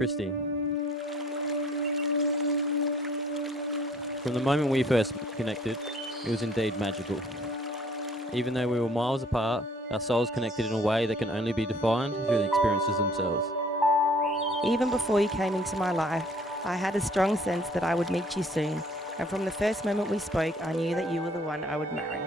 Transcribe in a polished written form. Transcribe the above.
Kristy. From the moment we first connected, it was indeed magical. Even though we were miles apart, our souls connected in a way that can only be defined through the experiences themselves. Even before you came into my life, I had a strong sense that I would meet you soon, and from the first moment we spoke, I knew that you were the one I would marry.